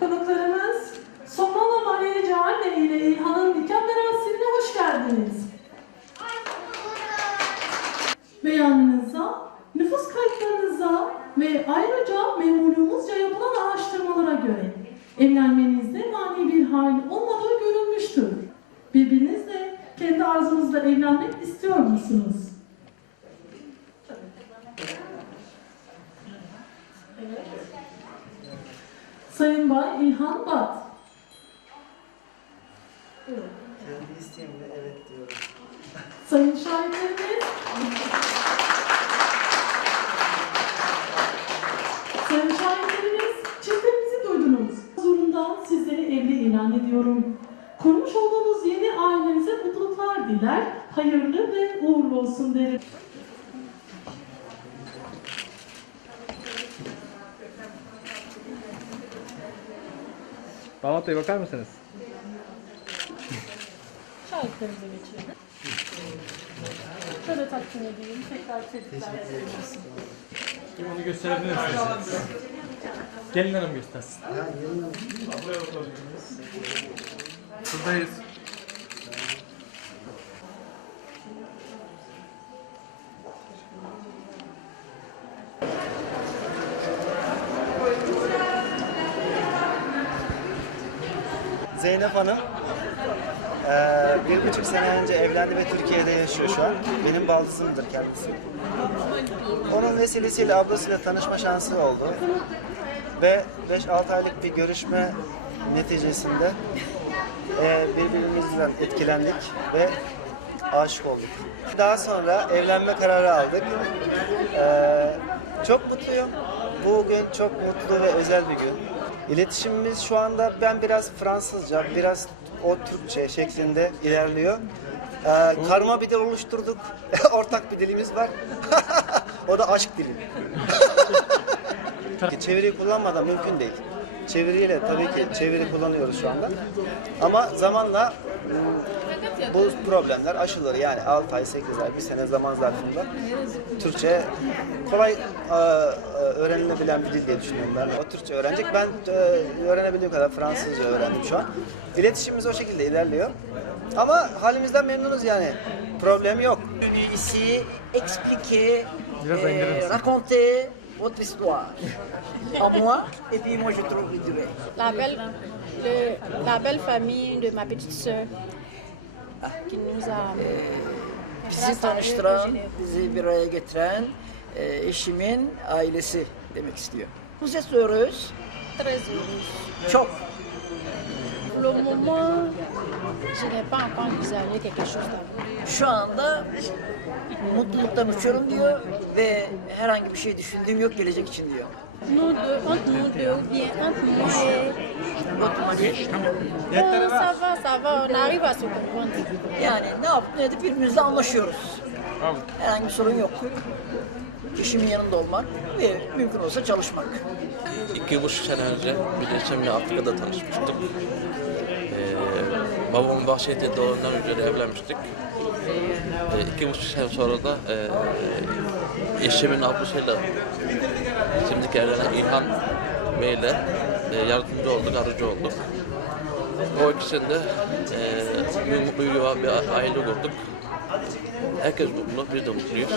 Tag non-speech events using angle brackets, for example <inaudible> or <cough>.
Konuklarımız Somala Maria Cehennem ile İlhan'ın nikah merasiline hoş geldiniz. Beyanınıza, nüfus kayıtlarınıza ve ayrıca memurluğumuzca yapılan araştırmalara göre evlenmenizde mani bir hal olmadığı görülmüştür. Birbirinizle kendi arzunuzla evlenmek istiyor musunuz? Sayın Bay İlhan Bat. Evet. Kendi isteğimle evet diyorum. Sayın şahitlerimiz. Sayın şahitlerimiz, çiftlerimizi duydunuz. Huzurundan sizleri evli ilan ediyorum. Kurmuş olduğunuz yeni ailenize mutluluklar diler, hayırlı ve uğurlu olsun derim. Damat Bey bakar mısınız? Şahitlerimize geçelim. Şöyle takdim edeyim, tekrar tebrikler Onu gösterebilir misiniz? Gelin hanım göstersin. Buradayız. Zeynep Hanım eee, bir buçuk sene önce evlendi ve Türkiye'de yaşıyor şu an. Benim baldızımdır kendisi. Onun vesilesiyle ablasıyla tanışma şansı oldu. Ve 5-6 aylık bir görüşme neticesinde eee, birbirimizden etkilendik ve aşık olduk. Daha sonra evlenme kararı aldık. Eee, çok mutluyum. Bugün çok mutlu ve özel bir gün. İletişimimiz şu anda ben biraz Fransızca, biraz o Türkçe şeklinde ilerliyor. Eee, karma bir dil oluşturduk. <laughs> Ortak bir dilimiz var. <laughs> o da aşk dili. <laughs> Çeviriyi kullanmadan mümkün değil. Çeviriyle tabii ki çeviri kullanıyoruz şu anda. Ama zamanla bu problemler aşılır. Yani 6 ay, 8 ay, 1 sene zaman zarfında Türkçe kolay e, e, öğrenilebilen bir dil diye düşünüyorum ben. O Türkçe öğrenecek. Ben e, öğrenebildiğim kadar Fransızca öğrendim şu an. İletişimimiz o şekilde ilerliyor. Ama halimizden memnunuz yani. Problem yok. ici expliquer, misin? raconter votre histoire à moi et puis moi je trouve le duet. la belle, le- la belle famille de ma petite sœur qui nous a Bizi tanıştıran, bizi bir araya getiren e, eşimin ailesi demek istiyor. Vous êtes heureuse? très heureuse. Çok. Pour le moment, je n'ai pas encore envisagé quelque chose. Şu anda mutluluktan uçuyorum diyor ve herhangi bir şey düşündüğüm yok gelecek için diyor. Nous deux, entre nous deux, ou bien entre moi et... Ça va, on arrive à se comprendre. yani ne yapıp ne edip birbirimizle anlaşıyoruz. Herhangi bir sorun yok. Eşimin yanında olmak ve mümkün olsa çalışmak. İki buçuk sene önce birleşimle Afrika'da tanışmıştık. Ee, babamın bahşettiği doğumdan önce evlenmiştik. Ee, iki buçuk sene sonra da e, eşimin ablasıyla şimdiki evlenen İlhan Bey'le e, yardımcı olduk, aracı olduk. O ikisinde e, bir yuva, bir aile kurduk. Herkes mutlu, biz de mutluyuz.